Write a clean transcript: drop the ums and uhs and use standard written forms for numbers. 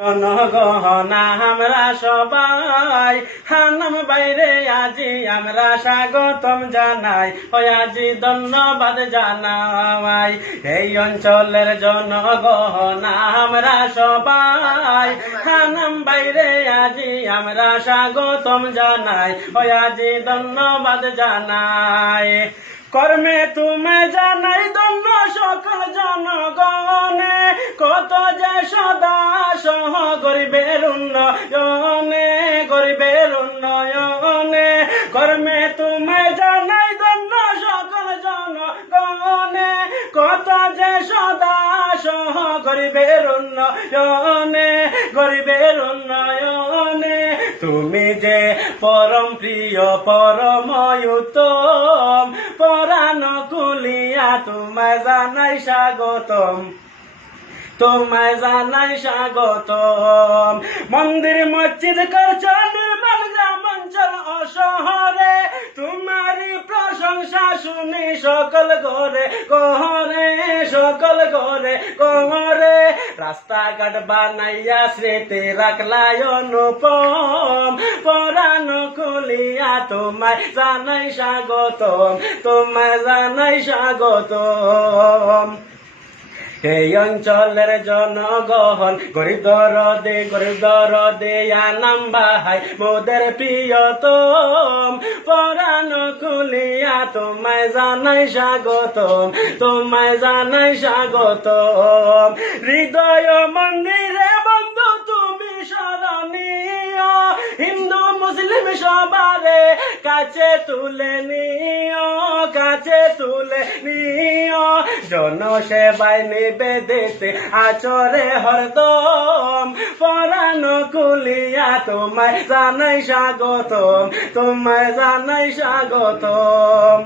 জনগণনা আমরা সবাই হানাম বাইরে আজি আমরা স্বাগতম জানাই ওই আজি ধন্যবাদ জানাই এই অঞ্চলের জনগণনা আমরা সবাই হানাম বাইরে আজি আমরা স্বাগতম জানাই ওই আজি ধন্যবাদ জানাই কর্মে তুমি জানাই ধন্য সকল জনগণে কত যে সদা সহ গরিবের উন্নয়নে গরিবের উন্নয়নে কর্মে তুমি জানাই ধন্য সকল জনগণে কত যে সদা সহ গরিবের উন্নয়নে গরিবের উন্নয়নে তুমি যে পরম প্রিয় পরম উত্তম পরাণ কুলিয়া তোমায় জানাই স্বাগতম তোমায় জানাই স্বাগতম মন্দির মসজিদ করছ নির্মাণ গ্রামাঞ্চল ও শহরে তোমারই প্রশংসা শুনি সকল ঘরে ঘরে সকল ঘরে ঘরে রাস্তাঘাট বানাইয়া স্মৃতি রাখলাই অনুপম পরাণ খুলিয়া তোমায় জানাই স্বাগতম তোমায় জানাই স্বাগতম এই অঞ্চলের জনগণ গরিব দরদে আনাম বাহাই মোদের প্রিয়তম পরাণ খুলিয়া তোমায় জানাই স্বাগতম তোমায় জানাই স্বাগতম হৃদয় মন্দিরে বন্ধু তুমি স্মরণীয় হিন্দু মুসলিম সবারে কাছে তুলে নিও কাছে তুলে নিও জনসেবায় নিবেদিত আচরে হরদম পরাণ খুলিয়া তোমায় জানাই স্বাগতম তোমায় জানাই স্বাগতম।